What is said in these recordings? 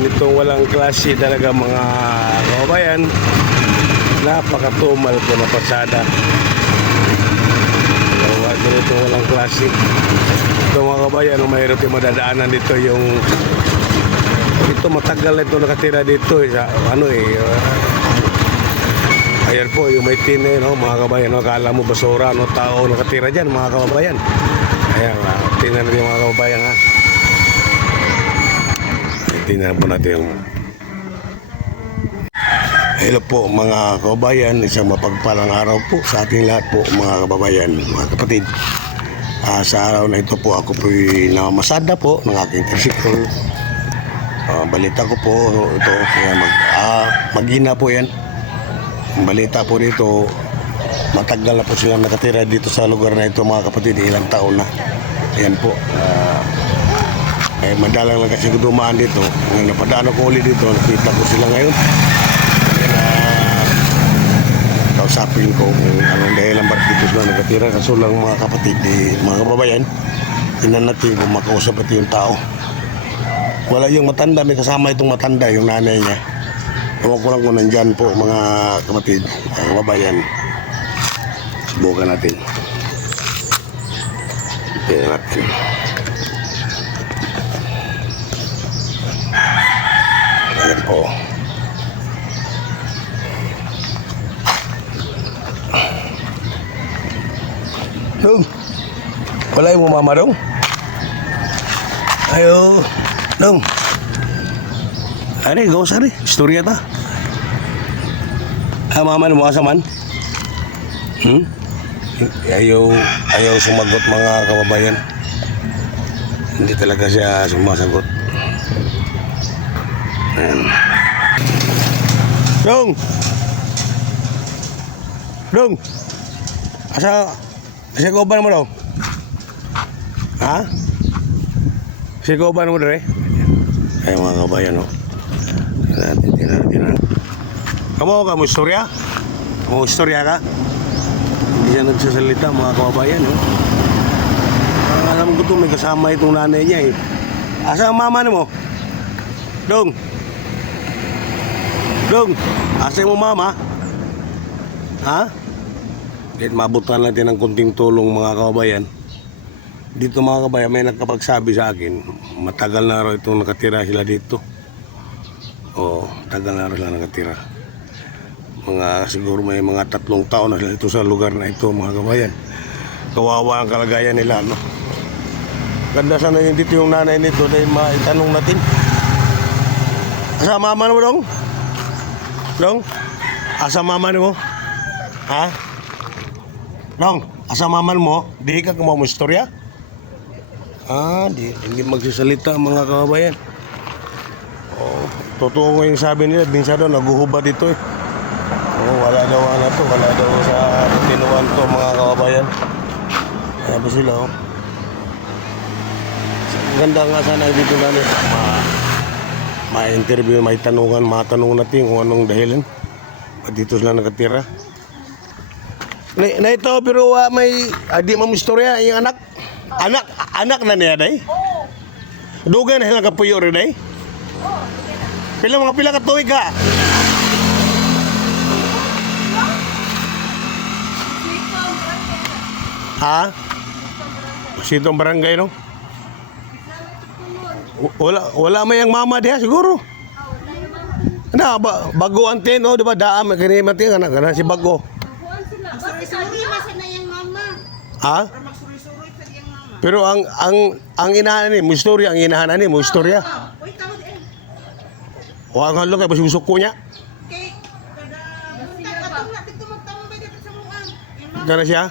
ganitong walang klase talaga mga kababayan. Napakatumal ko na pasada. Gawa walang klase. Ito mga kabayan, mahirap yung madadaanan dito yung ito matagal na ito nakatira dito eh, sa ano eh uh, ayan po yung may tin no, mga kabayan no, akala mo basura no tao nakatira dyan mga kababayan ayan uh, tingnan natin mga kababayan ha tingnan po natin yung Hello po mga kababayan, isang mapagpalang araw po sa ating lahat po mga kababayan, mga kapatid. Ah, sa araw na ito po ako po namamasada po ng aking tricycle. Ah, balita ko po ito, kaya mag, ah, mag-ina po yan. Balita po dito, matagal na po silang nakatira dito sa lugar na ito mga kapatid, ilang taon na. Ayan po. ah, eh, madalang lang kasi dumaan dito. Ngayon napadaan ako ulit dito, nakita ko sila ngayon. Kaya kausapin ko kung anong dahilan ba't dito sila nakatira. Kaso lang mga kapatid, eh, mga kababayan, tinan natin kung makausap natin yung tao. Wala yung matanda, may kasama itong matanda, yung nanay niya. Ewan ko lang kung nandyan po mga kapatid, mga kababayan. Subukan natin. Tingnan natin. Ayan po. Dong, wala yung mama dong? Ayo, dong. Ano, gawa sa rin. Istorya ta. Ah, mama mo asa man? Hmm? Ayaw, ayaw sumagot mga kababayan. Hindi talaga siya sumasagot. Ayan. Dong! Dong! Asa, asa ko ba mo daw? Ha? Asa ko ba mo daw eh? Ay mga kabayan no. Tingnan natin, tingnan natin. tingnan. Kamu ka mo istorya? Mo istorya ka? Hindi siya nagsasalita mga kababayan no. Ang alam ko to may kasama itong nanay niya eh. Asa ang mama mo? Dong! Dong! Asa mo mama? Ha? Kahit mabutan natin ng kunting tulong mga kababayan. Dito mga kababayan, may nagkapagsabi sa akin, matagal na raw itong nakatira sila dito. Oo, tagal na raw sila nakatira. Mga siguro may mga tatlong taon na sila ito sa lugar na ito mga kababayan. Kawawa ang kalagayan nila, no? Ganda sana yung dito yung nanay nito dahil maitanong natin. Asa mama mo dong? Dong? Asa mama mo? Ha? Dong, asa mama mo? Di ka kumaw mo istorya? Ah, di, hindi magsasalita mga kababayan. Oh, totoo ko yung sabi nila, minsan daw naguhubad dito eh. Oh, wala daw ano to, wala daw sa tinuan to mga kababayan. Kaya ba sila oh. Ganda nga sana dito namin. Ma, ma-interview, may tanungan, matanong natin kung anong dahilan. Ba't dito sila nakatira? Na, na ito, pero ah, may adi mo istorya, yung anak. Anak, anak na niya, day? Dugan na sila kapuyo rin, day? Pila mga pila ka tuig ka? Ha? Sitong barangay, no? Wala, wala may ang mama diha siguro. Na, ba, bago ang tin, oh, di ba? Daam, kani mati, kana, kana si bago. Ha? Pero ang ang ang inahan ni, mo istorya, ang inahan ni, eh. Wa ang halo kay basi usok ko niya. Kana siya?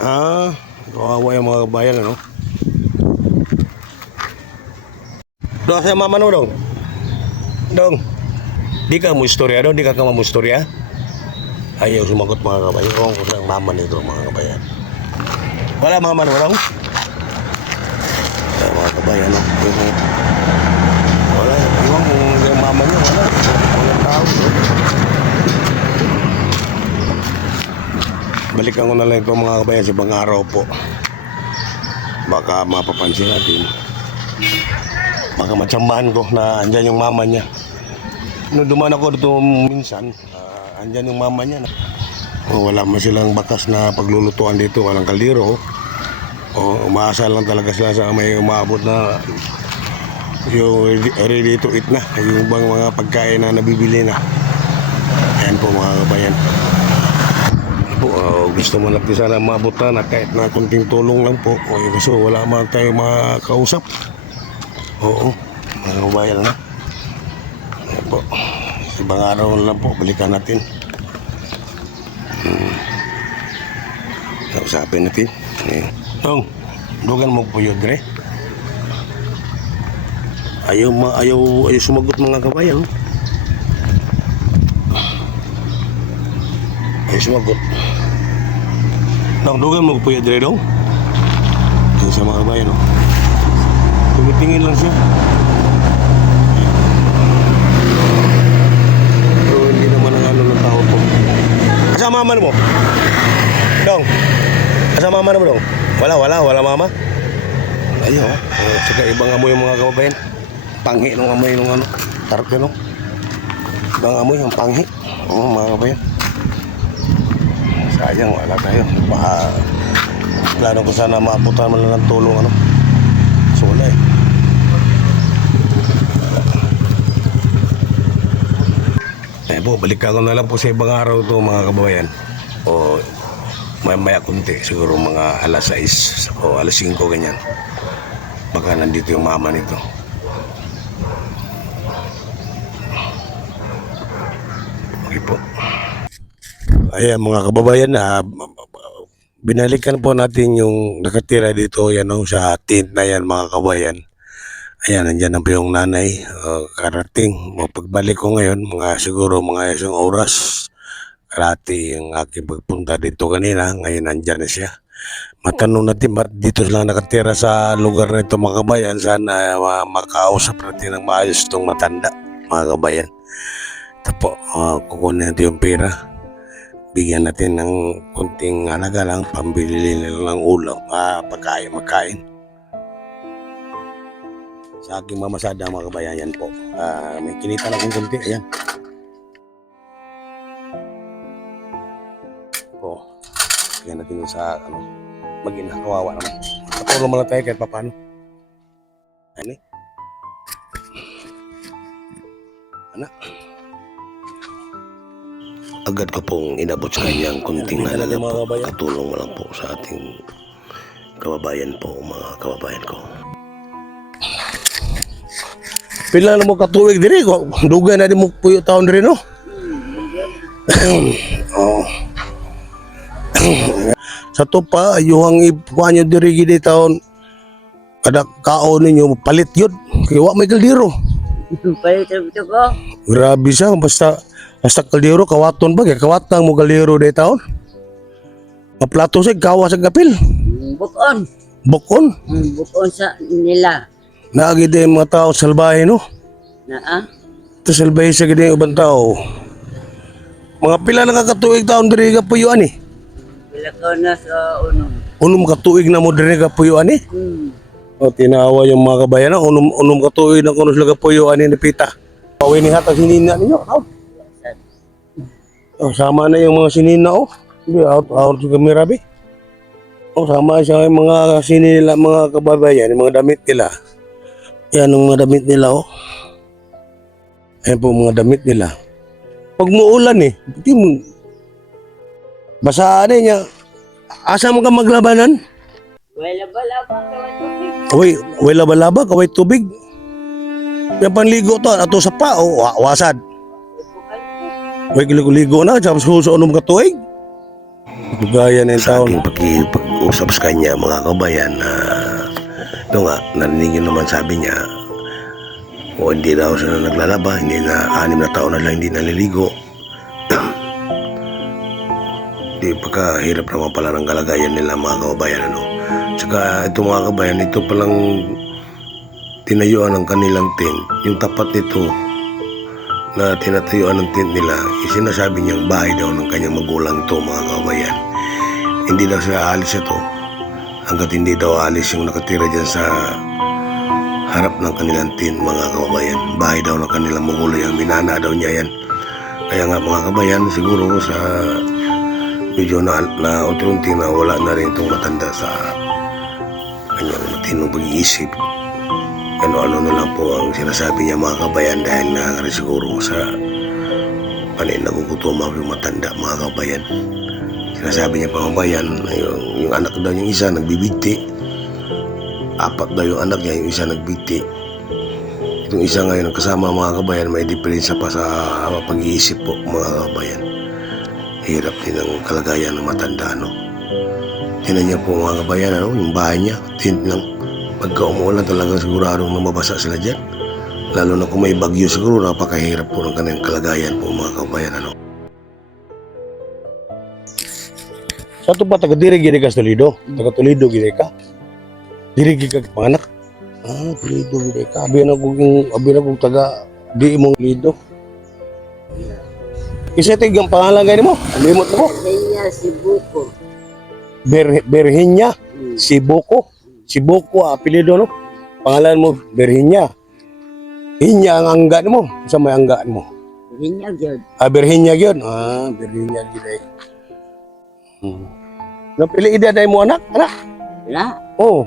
Ah, kawawa yung mga kabayan, ano? Doon sa mama no, dong? Dong, di ka mo istorya, dong? Di ka ka mo istorya? Ayaw sumagot mga kabayan. Ewan ko sa mama nito, mga kabayan. Wala mama no, dong? Ay, mga kabayan, no? Yung- Wala, iwan kung yung mama niya, wala. Wala tao, no? Balikan ko na lang ito mga kabayan sa ibang araw po. Baka mapapansin natin. Baka matsambahan ko na andyan yung mama niya. Nung dumaan ako dito minsan, ah, andyan yung mama niya. Oh, wala man silang bakas na paglulutuan dito, walang kaldero. Oh, umaasa lang talaga sila sa may umabot na yung ready- to eat na, yung bang mga pagkain na nabibili na. Ayan po mga kabayan. Po, ah, gusto mo natin sana maabutan na kahit na kunting tulong lang po. O, kasi wala man tayo makakausap. Oo, mga kabayan na. Ayan po. Ibang araw lang po, balikan natin. Hmm. Kausapin natin. Ayan. Tong, dugan mo po yun, Dre. Ayaw, ma ayaw, ayaw sumagot mga kabayan. Ayaw sumagot. Tong, dugan mo po yun, Dre, dong. Yan sa mga kabayan, no? Tumitingin lang siya. Pero hindi naman ang ano ng tao po. Asa mama mo? Dong. Asa mama mo dong? Wala, wala, wala mama. Ayun, oh. Uh, saka ibang amoy yung mga kababayan. Panghi nung amoy nung ano. Tarap yun, oh. Ibang amoy yung panghi. Oo, mga kababayan. Sayang, wala tayo. Baka plano ko sana maabutan mo lang ng tulong, ano. So, wala eh. Eh po, balikan ko na lang po sa ibang araw to mga kababayan. O may maya kunti, siguro mga alas 6 o alas 5 ganyan. Baka nandito yung mama nito. Okay po. Ayan mga kababayan, na binalikan po natin yung nakatira dito yan oh, sa tent na yan mga kababayan. Ayan, nandyan na po yung nanay. Uh, karating. Pagbalik ko ngayon, mga siguro mga isang oras. Karati yung aking pagpunta dito kanina. Ngayon nandyan na siya. Matanong natin ba't dito sila nakatira sa lugar na ito mga kabayan. Sana uh, makausap natin ng maayos itong matanda mga kabayan. Tapo, uh, kukunin natin yung pera. Bigyan natin ng kunting halaga lang. Pambili nila ng ulam. Uh, pagkain, makain sa aking mamasada mga kabayan yan po. Ah, may kinita lang kong kunti. Ayan. Po. Yan natin sa ano, mag-ina. Kawawa naman. Katulong mo lang tayo kahit papano. Ano eh? Anak. Agad ko pong inabot sa kanya ang kunting halaga po. Katulong mo lang po sa ating kababayan po, mga kababayan ko. Pila na mo katuig diri ko. Dugay na di mo puyo taon diri no. oh. Sa to pa ayuhang ipuan nyo diri gidi taon kada kaon ninyo palit yun. Kaya wa may kaldero. Palit ko. Grabe siya basta basta kaldero kawaton ba kawatang mo kaldero day taon. Maplato sa kawa sa kapil. Bukon. Bukon. Hmm, Bukon sa nila. Naagi din mga tao salbahe no. Na ah? Ito salbahe sa gini ubang tao. Mga pila na kakatuig taon diri ka puyuan eh. Pila ko na sa unong. Unom katuig na mo diri ka puyuan eh. Hmm. O tinawa yung mga kabayan na unom unom katuig na kuno sila ka puyuan ni pita. Pawin ni hatag sinina ninyo. Oh. Oh, sama na yung mga sinina oh. Hindi out out sa kamera be. Oh, sama siya yung mga sinila mga kababayan, yung mga damit nila. Yan ang mga damit nila oh. Ayan po mga damit nila. Pag muulan eh, di mo Basa na niya. Asa mo ka maglabanan? Wala bala pa kawan tubig. Kaway, kaway laba-laba, kaway tubig. Yung panligo to, ato sa pa, o wa- wasad. Kaway ligo-ligo na, sa susunom ka tuig. Gaya na yung taon. Sa aking pag-usap sa kanya, mga kabayan, na ito nga, narinig yun naman sabi niya, o hindi daw siya na naglalaba, hindi na anim na taon na lang hindi naliligo. Di pagkahirap naman pala ng kalagayan nila mga kababayan ano. Tsaka ito mga kabayan, ito palang tinayuan ng kanilang tent. Yung tapat nito na tinatayuan ng tent nila, isinasabi niyang bahay daw ng kanyang magulang to mga kababayan. Hindi daw sila aalis ito hanggat hindi daw aalis yung nakatira dyan sa harap ng kanilang tin mga kababayan. Bahay daw ng kanilang magulo ang minana daw niya yan. Kaya nga mga kabayan, siguro sa medyo na, na unti-unti na wala na rin itong matanda sa kanyang matinong pag-iisip. Ano-ano na lang po ang sinasabi niya mga kabayan dahil na siguro sa panin nagugutumaw yung matanda mga kabayan. Sinasabi niya mga kabayan, yung, yung anak daw yung isa nagbibigti. Apat daw yung anak niya, yung isa nagbigti. Itong isa ngayon ang kasama mga kabayan, may diferensya pa sa pag-iisip po mga kabayan. Hirap din ang kalagayan ng matanda, no? Tinan niya po mga kabayan, ano, yung bahay niya, tint lang. Pagka umuulan talaga siguradong namabasa sila dyan. Lalo na kung may bagyo siguro, napakahirap po ng kanyang kalagayan po mga kabayan, ano? Sa ito ba taga diri gini ka sa Toledo? Taga Toledo gini ka? Diri gini ka panganak? Ah, Toledo gini ka. Abi na kong abi na kong taga di mo Toledo. Isa ito yung pangalan gani mo? Limot mo. Kaya si Buko. Ber Berhinya, Hmm. Siboko. Siboko apelyido no. Pangalan mo Berhinya. Hinya ang anggan mo. Sa may anggan mo. Hinyag yun. Ah, Berhinya gyud. Ah, Berhinya gyud ay. Hmm. Napili edad ay mo anak? Anak? Wala. Oh,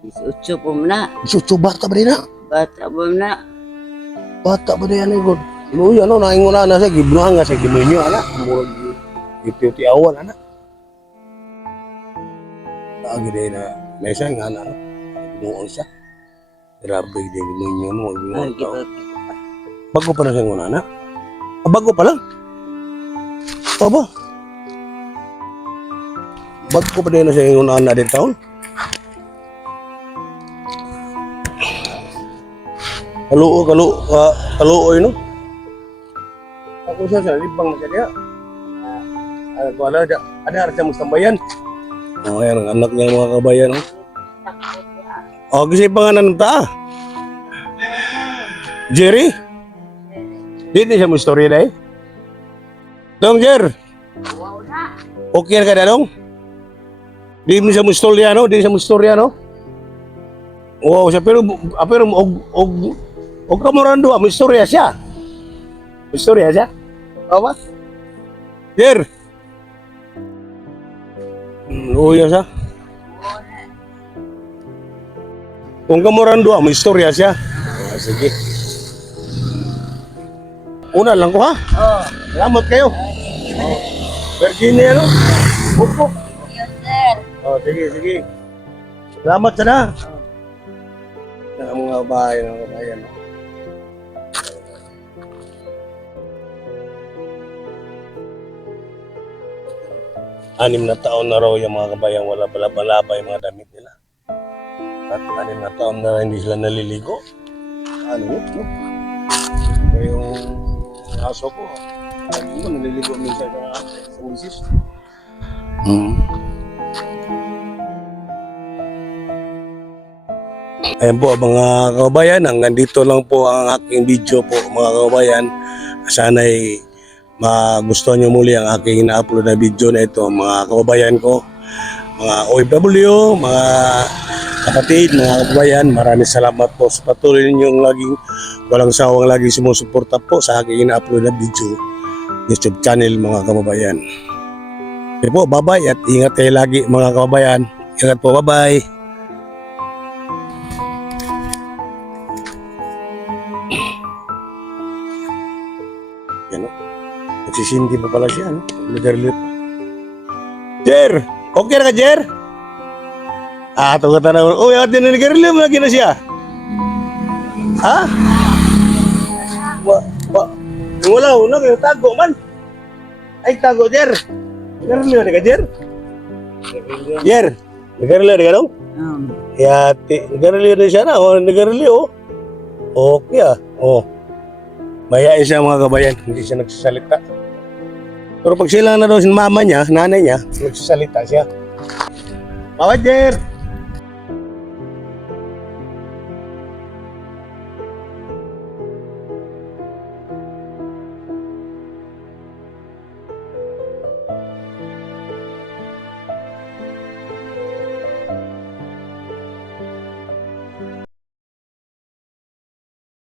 Isutso po mo na. bata ba din na? Bata po mo na. Bata ba din yan god? Luya no, naingon na sa gibunuhan nga sa gimunyo anak. Murag iti awan anak. Lagi din na mesa nga na. Ginuon siya. Grabe din Ay, ginuon ka. kita. Bago pa na siya nguna anak. Ah, bago pa lang. Aba. Bago pa din na siya nguna na din taon. Kaluo, kaluo, uh, kaluoy no? Ako siya sa libang na siya diya. Ano ko ala, ada ada siya magsambayan. Oh, yan ang anak niya mga kabayan. Oh, oh kasi pangalan ng taa. Jerry? Di na siya mo story na eh. Dong, Jer. Okay ka na, dong? Di mo siya mo story ano? Di siya mo story ano? Wow, siya pero ah, pero og og og kamorando mo istorya siya. Istorya siya. O ba? Jer. Oo, yan siya. Kung kamorando mo istorya siya. Ah, sige. Una lang ko ha. Oh. Salamat kayo. Oh. Virginia, ano? Opo. Yes, sir. Oh, sige, sige. Salamat sana. Sa mga bahay ng bayan. Anim na taon na raw yung mga kabayan wala balaba yung mga damit nila. At anim na taon na hindi sila naliligo. Ano yun? No? Kaya yung aso ko, ano yun, naliligo minsan sa, sa misis. Hmm. Ayan po mga kababayan, hanggang dito lang po ang aking video po mga kababayan. Sana'y magustuhan nyo muli ang aking ina-upload na video na ito mga kababayan ko. Mga OFW, mga kapatid, mga kababayan, maraming salamat po sa patuloy ninyong laging walang sawang laging sumusuporta po sa aking ina-upload na video YouTube channel mga kababayan. Okay po, bye-bye at ingat kayo lagi mga kababayan. Ingat po, bye-bye. Yan o. Nagsisindi pa pala siya, no? Nagarilip. Jer! Okay na ka, Jer? Ah, ka na. Uy, ate na nagarilip lagi na siya. Ha? Wa, wa, wala, wala kayo. Tago man. Ay, tago, Jer. Nagarilip na ka, Jer? Jer, nagarilip na ka, no? Um, Yati, nagarilip na siya na. O, nagarilip, oh. Okay, ah. Oh. Mayayain siya mga kabayan, hindi siya nagsasalita. Pero pag sila na daw si mama niya, nanay niya, nagsasalita siya. Mama Jer!